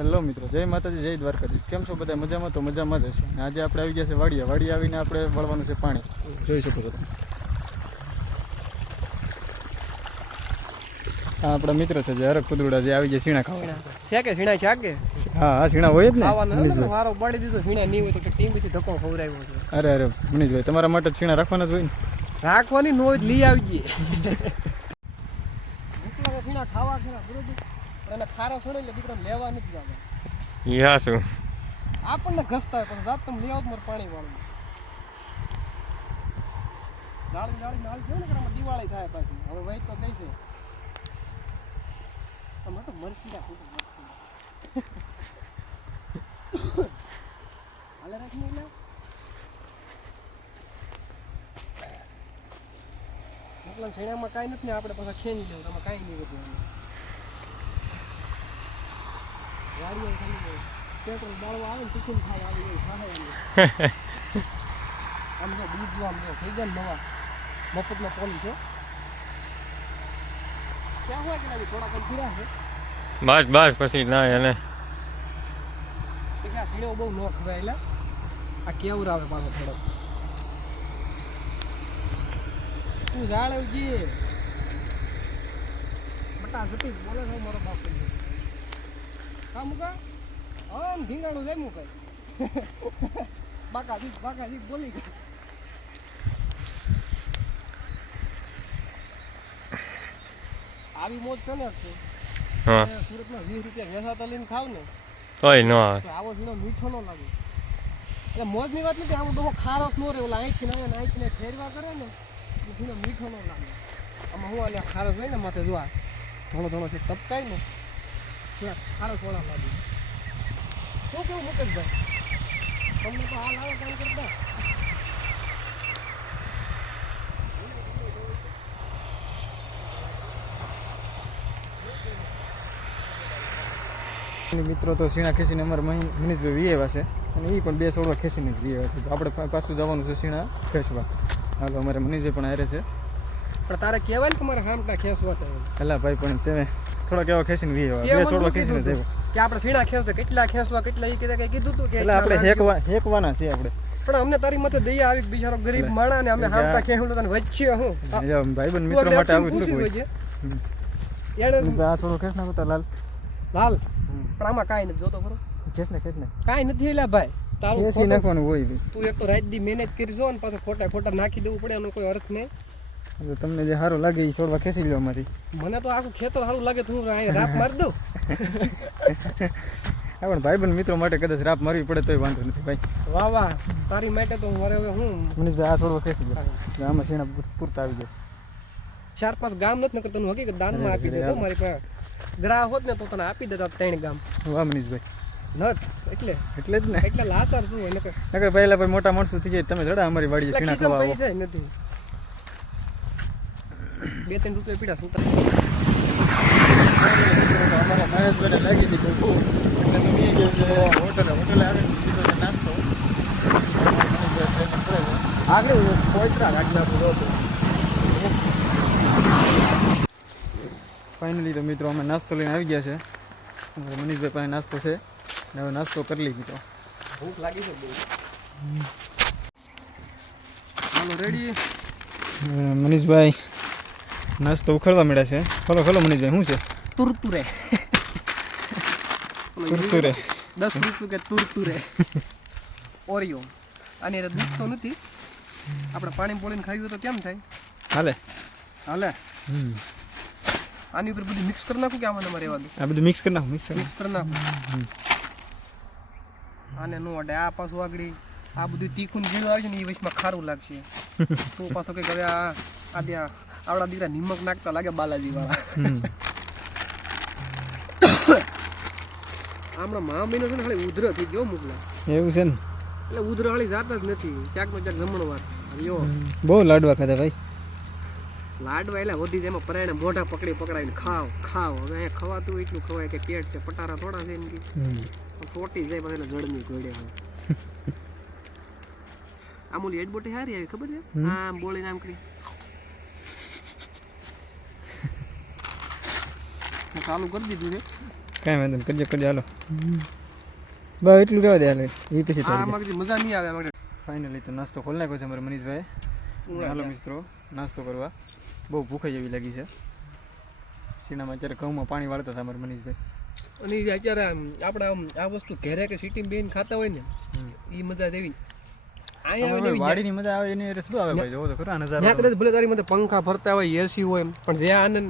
Hello મિત્રો, જય માતાજી, જય દ્વારકાધીશ. કેમ છો બધા? મજામાં? તો મજામાં જ હશે. આજે આપણે આવી ગયા છે વાડી આવીને આપણે વળવાનું છે પાણી. જોઈ શકો છો તમે. હા, આપણા મિત્ર છે જે હરક કુદરુડા જે આવી ગયા સીણા ખાવા છે કે સીણા છે કે હા સીણા હોય જ ને. મારો બાળી દીધો સીણા નહીં હોય તો ટીમ થી ધક્કો ખવડાવ્યો છે. અરે મનીષભાઈ, તમારા માટે સીણા રાખવાના જ હોય ને. રાખવાની નો જ લઈ આવજે. ભૂખલા સીણા ખાવા ખરા બરોબર, અને ખારા સડે એટલે દીકરાને લેવા નથી જવા. યા શું આપણને ઘસતા પણ રાત તમે લઈ આવો મારે પાણી વાળું જાળી જાળી નાળ થયો ને કે આમાં દિવાળી થાય પાછી. હવે વહી તો કઈ છે તો મરસીડા હાલે રાખ નહીં લે મોકલા છેડામાં કાંઈ નથી ને આપણે પાછા ખેંચી લેવું. તમે કાંઈ નહીં વધુ ગાડીઓ ખાલી પેટ્રોલ બાળવા આવે ને ટિફિન ખાવા આવી હોય ખાય આમ તો બીજું આમ તો થઈ ગયા નવા મફતમાં પોલી છે ક્યાં હોય કે થોડા કમ ફીરા છે બસ પછી ના એને આ ભીણો બહુ ન ખવાયેલા. આ કેવું આવે પાછો થોડો તું જાળવજી બટા જતી બોલે છે મારો બાપ હા મુકા આમ ધીંગાણું જાય મુકાય બાકાજી બોલી ગઈ. આવી મોજ છે ને સુરતમાં 20 રૂપિયા વેસાતા લઈને ખાવ ને તોય ન આવે. આવો ઝીણો મીઠો ન લાગે. એટલે મોજની વાત નથી, આમાં બહુ ખારસ ન રહે. ઓલા આંખીને ફેરવા કરે ને ઝીણો મીઠો ન લાગે. આમાં હું આને ખારસ હોય ને માથે જોવા થોડો છે તપકાય ને થોડા ખારસ વાળા લાગે. શું કેવું મુકેશભાઈ, તમને તો હાલ આવે કામ કરતા મિત્રો તો સીણા ખેંચીને અમારા મનીષભાઈ વી આવ્યા છે અને એ પણ 2 છોડવા ખેંચીને જ વી આવ્યા છે. તો આપણે પાછું જવાનું છે સીણા ખેંચવા. હાલો, અમારે મનીષભાઈ પણ હારે છે. પણ તારે કહેવાય ને કે મારા હામટા ખેંચવા થાય પેલા ભાઈ પણ તમે થોડાક એવા ખેંચીને વી આવ્યા, 2 છોડવા ખેંચીને જાય કે આપણે સીણા ખેંચવા કેટલા ખેંચવા કેટલા એ કીધું તું કે એટલે આપણે હેકવાના છે આપણે. પણ અમને તારી માથે દયા આવી બિચારો ગરીબ માણા ને અમે હામટા ખેંચું તને વચ્ચે હું ભાઈબંધ મિત્રો માટે આવું એટલું હોય. એને આ થોડો ખેંચ નાખો તો લાલ પણ આમાં કાંઈ નથી જોતો ખરો. ખેંચ ને કાંઈ નથી એલા ભાઈ, તારું ખેંચી નાખવાનું હોય. તું એક તો રાત દી મહેનત કરીશો ને પાછો ખોટા નાખી દેવું પડે, એનો કોઈ અર્થ નહીં. તમને જે સારું લાગે એ છોડવા ખેંચી લો અમારી. મને તો આખું ખેતર સારું લાગે તો હું રાપ મારી દઉં. પણ ભાઈબંધ મિત્રો માટે કદાચ રાપ મારવી પડે તોય વાંધો નથી ભાઈ. વાહ તારી માટે તો મારે હવે હું મનીષભાઈ આ છોડવા ખેંચી લો, આમાં સીણા પૂરતા આવી જાય. 4-5 ગામ નથી નકર તને હકીકત દાનમાં આપી દેતો. મારી પાસે ગ્રાહ હોત ને તો તને આપી દેતા 3 ગામ. વાહ મનીષભાઈ, નત એટલે જ ને એટલે લાસાર શું હોય નકર પહેલા ભાઈ મોટા માણસો થઈ જાય તમે જડા અમારી વાડીએ સીણા ખાવા આવો. પૈસા નથી 2-3 રૂપિયા પીડા સુતા અમારા મહેશભાઈને લાગી હતી બહુ એટલે તો મેં જે હોટલે આવીને દીધો છે નાસ્તો. આગળ પોચરા રાખના પૂરો હતો. ફાઇનલી તો મિત્રો અમે નાસ્તો લઈને આવી ગયા છે. મનીષભાઈ પાસે નાસ્તો છે, હવે નાસ્તો કરી લઈ મિત્રો. ભૂખ લાગી છે બહુ. હાલો રેડી. મનીષભાઈ નાસ્તો ઉખડવા મળ્યા છે. ખોલો મનીષભાઈ, શું છે? તુરતુરે 10 રૂપિયા કે તુરતુરે ઓરિયો. આની દૂધ તો નથી, આપણે પાણી બોળીને ખાવી તો કેમ થાય? હાલે આની ઉપર બધું મિક્સ કરી નાખું કે આમાં રહેવા દઉં? આ બધું મિક્સ કરી નાખું. આને નો અડે. આ પાછું આગળ આ બધું તીખું જીરું આવે છે ને એ વચમાં ખારું લાગશે. તું પાછો કે હવે આવડા દીકરા નિમક નાખતા લાગે બાલાજી વાળા. હમણાં મહા મહિનો છે ને ખાલી ઉધર થઈ ગયો મુકલા. એવું છે ને, એટલે ઉધર વાળી જાત જ નથી. ક્યાંક જમણવાર બહુ લાડવા ખાધા ભાઈ. લાડવા એટલે વધી જાય એમાં પરાયણે મોઢા પકડાવીને ખાવ. હવે અહીંયા ખવાતું એટલું ખવાય કે પેટ છે, પટારા થોડા છે એમ કે ફોટી જાય પછી જળની ઘોડે હોય. આમુલી એડબોટી હારી આવી ખબર છે? આમ બોલીને આમ કરી ચાલુ કરી દીધું છે. કાંઈ વાંધો નહીં, કરજો કરજો, હાલો બસ એટલું કહેવા દે હાલે એ પછી આ આમાં કદી મજા નહીં આવે આમાં. ફાઇનલી તો નાસ્તો ખોલી નાખ્યો છે અમારે મનીષભાઈ. હાલો મિત્રો નાસ્તો કરવા, બહુ ભૂખાઈ જેવી લાગી છે. સીણામાં અત્યારે ઘઉંમાં પાણી વાળતા હતા અમારે મનીષભાઈ. અને ઈ અત્યારે આપણે આ વસ્તુ ઘરે કે સિટીમાં બેન ખાતા હોય ને એ મજા દેવી અહીંયા આવે ને વાડીની મજા આવે એની એટલે શું આવે ભાઈ, જોવો તો ખરા નજારો. ત્યાં કદાચ ભલે તારી મને પંખા ફરતા હોય એસી હોય પણ જે આનંદ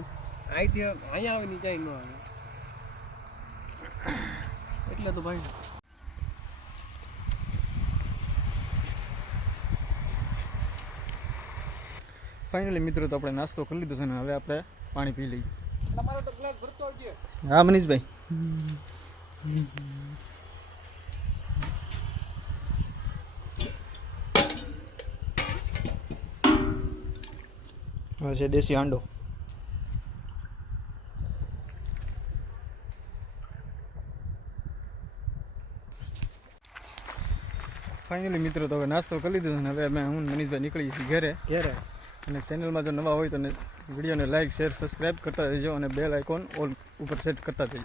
અહીંથી અહીંયા આવે ને ક્યાંય ન આવે. એટલે તો ભાઈ ફાઇનલી મિત્રો તો આપણે નાસ્તો કરી લીધો છે ને હવે આપણે પાણી પી લઈએ. તમારો તો ગ્લાસ ભરતો આવજે. હા મનીષભાઈ. હા છે દેશી હાંડો. ફાઇનલી મિત્રો તો હવે નાસ્તો કરી લીધો છે ને હવે અમે હું મનીષભાઈ નીકળી છીએ ઘરે. ઘેરે અને ચેનલમાં જો નવા હોય તો વિડીયોને લાઇક શેર સબસ્ક્રાઈબ કરતા રહેજો અને બેલ આઇકોન ઓલ ઉપર સેટ કરતા જજો.